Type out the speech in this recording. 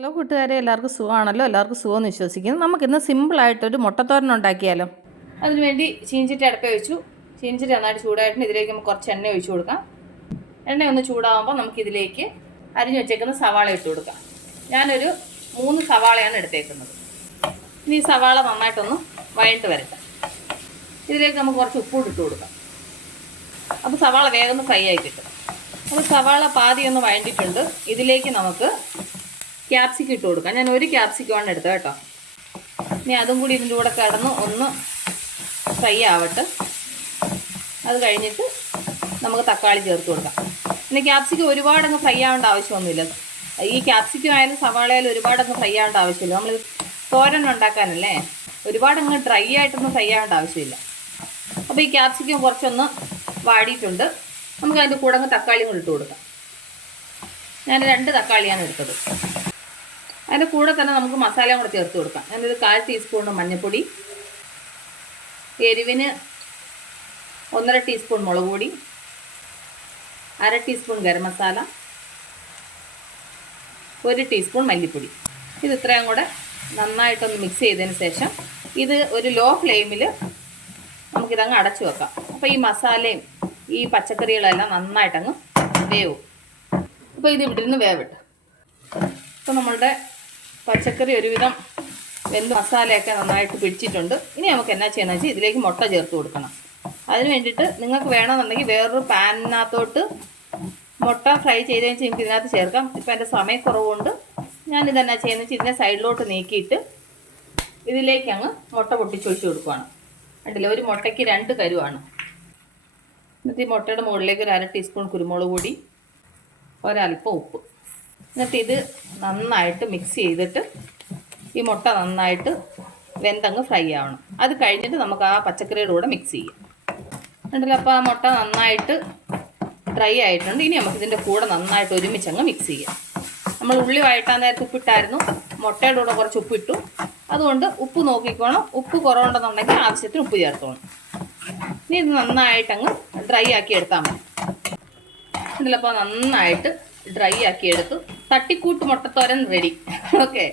Hello കൂട്ടുകാരെ, എല്ലാവർക്കും സുഖമാണല്ലോ? എല്ലാവർക്കും സുഖമെന്ന് വിശ്വസിക്കുന്നു. നമുക്കിന്ന് സിമ്പിളായിട്ടൊരു മുട്ടത്തോരൻ ഉണ്ടാക്കിയാലോ? അതിനുവേണ്ടി ചീഞ്ചട്ടി അടുപ്പേ വെച്ചു. ചീഞ്ചട്ടി നന്നായിട്ട് ചൂടായിട്ടുണ്ട്. ഇതിലേക്ക് നമുക്ക് കുറച്ച് എണ്ണ ഒഴിച്ചു കൊടുക്കാം. എണ്ണ ഒന്ന് ചൂടാകുമ്പോൾ നമുക്കിതിലേക്ക് അരിഞ്ഞു വെച്ചേക്കുന്ന സവാള ഇട്ട് കൊടുക്കാം. ഞാനൊരു 3 സവാളയാണ് എടുത്തേക്കുന്നത്. ഇനി ഈ സവാള നന്നായിട്ടൊന്ന് വഴണ്ട് വരട്ടെ. ഇതിലേക്ക് നമുക്ക് കുറച്ച് ഉപ്പൂടി ഇട്ട് കൊടുക്കാം. അപ്പോൾ സവാള വേഗം ഫ്രൈ ആയി കിട്ടും. അപ്പോൾ സവാള പാതി ഒന്ന് വഴണ്ടിട്ടുണ്ട്. ഇതിലേക്ക് നമുക്ക് ക്യാപ്സിക്കം ഇട്ട് കൊടുക്കാം. ഞാൻ ഒരു ക്യാപ്സിക്കമാണ് എടുത്തത് കേട്ടോ. ഇനി അതും കൂടി ഇതിൻ്റെ കൂടെ കിടന്ന് ഒന്ന് ഫ്രൈ ആവട്ടെ. അത് കഴിഞ്ഞിട്ട് നമുക്ക് തക്കാളി ചേർത്ത് കൊടുക്കാം. പിന്നെ ക്യാപ്സിക്കം ഒരുപാടങ്ങ് ഫ്രൈ ആവേണ്ട ആവശ്യമൊന്നുമില്ല. ഈ ക്യാപ്സിക്കം ആയാലും സവാള ആയാലും ഒരുപാടങ്ങ് ഫ്രൈ ആവേണ്ട ആവശ്യമില്ല. നമ്മൾ തോരൻ ഉണ്ടാക്കാനല്ലേ, ഒരുപാടങ്ങ് ഡ്രൈ ആയിട്ടൊന്നും ഫ്രൈ ആവേണ്ട ആവശ്യമില്ല. അപ്പോൾ ഈ ക്യാപ്സിക്കം കുറച്ചൊന്ന് വാടിയിട്ടുണ്ട്. നമുക്ക് അതിൻ്റെ കൂടെ അങ്ങ് തക്കാളിയും കൂടി ഇട്ട് കൊടുക്കാം. ഞാൻ 2 തക്കാളിയാണ് എടുത്തത്. അതിൻ്റെ കൂടെ തന്നെ നമുക്ക് മസാല കൂടെ ചേർത്ത് കൊടുക്കാം. ഞാനൊരു 1/4 ടീസ്പൂൺ മഞ്ഞൾപ്പൊടി, എരിവിന് 1.5 ടീസ്പൂൺ മുളക് പൊടി, 1/2 ടീസ്പൂൺ ഗരം മസാല, 1 ടീസ്പൂൺ മല്ലിപ്പൊടി. ഇത് ഇത്രയും കൂടെ നന്നായിട്ടൊന്ന് മിക്സ് ചെയ്തതിന് ശേഷം ഇത് ഒരു ലോ ഫ്ലെയിമിൽ നമുക്കിതങ്ങ് അടച്ചു വെക്കാം. അപ്പോൾ ഈ മസാലയും ഈ പച്ചക്കറികളെല്ലാം നന്നായിട്ടങ്ങ് വേവും. അപ്പോൾ ഇത് ഇവിടെ നിന്ന് വേവട്ടെ. അപ്പോൾ നമ്മളുടെ പച്ചക്കറി ഒരുവിധം വെന്ത് മസാലയൊക്കെ നന്നായിട്ട് പിടിച്ചിട്ടുണ്ട്. ഇനി നമുക്ക് എന്നാ ചെയ്യുന്നത് വെച്ചാൽ ഇതിലേക്ക് മുട്ട ചേർത്ത് കൊടുക്കണം. അതിന് വേണ്ടിയിട്ട് നിങ്ങൾക്ക് വേണമെന്നുണ്ടെങ്കിൽ വേറൊരു പാനിനകത്തോട്ട് മുട്ട ഫ്രൈ ചെയ്തതിന് ശേഷം നമുക്ക് ഇതിനകത്ത് ചേർക്കാം. ഇപ്പോൾ എൻ്റെ സമയക്കുറവുകൊണ്ട് ഞാനിതെന്നാ ചെയ്യുന്നത് വെച്ചാൽ ഇതിനെ സൈഡിലോട്ട് നീക്കിയിട്ട് ഇതിലേക്ക് അങ്ങ് മുട്ട പൊട്ടിച്ചൊഴിച്ച് കൊടുക്കുകയാണ്. കണ്ടില്ലേ, ഒരു മുട്ടയ്ക്ക് 2 കരുവാണ്. എന്നിട്ട് ഈ മുട്ടയുടെ മുകളിലേക്ക് ഒരു 1/2 ടീസ്പൂൺ കുരുമുളക് പൊടി, ഒരല്പം ഉപ്പ്. എന്നിട്ട് ഇത് നന്നായിട്ട് മിക്സ് ചെയ്തിട്ട് ഈ മുട്ട നന്നായിട്ട് വെന്തങ്ങ് ഫ്രൈ ആവണം. അത് കഴിഞ്ഞിട്ട് നമുക്ക് ആ പച്ചക്കറിയുടെ കൂടെ മിക്സ് ചെയ്യാം. എന്നിട്ട് അപ്പോൾ ആ മുട്ട നന്നായിട്ട് ഡ്രൈ ആയിട്ടുണ്ട്. ഇനി നമുക്ക് ഇതിൻ്റെ കൂടെ നന്നായിട്ട് ഒരുമിച്ചങ്ങ് മിക്സ് ചെയ്യാം. നമ്മൾ ഉള്ളി വഴറ്റാൻ നേരത്തെ ഉപ്പിട്ടായിരുന്നു, മുട്ടയുടെ കൂടെ കുറച്ച് ഉപ്പിട്ടു. അതുകൊണ്ട് ഉപ്പ് നോക്കിക്കോണം. ഉപ്പ് കുറവുണ്ടെന്നുണ്ടെങ്കിൽ ആവശ്യത്തിന് ഉപ്പ് ചേർത്തോണം. ഇനി ഇത് നന്നായിട്ടങ്ങ് ഡ്രൈ ആക്കി എടുത്താൽ മതി. ഇതിലപ്പോൾ നന്നായിട്ട് ഡ്രൈ ആക്കി എടുത്തു. തട്ടിക്കൂട്ട് മുട്ടത്തോരൻ റെഡി. ഓക്കെ.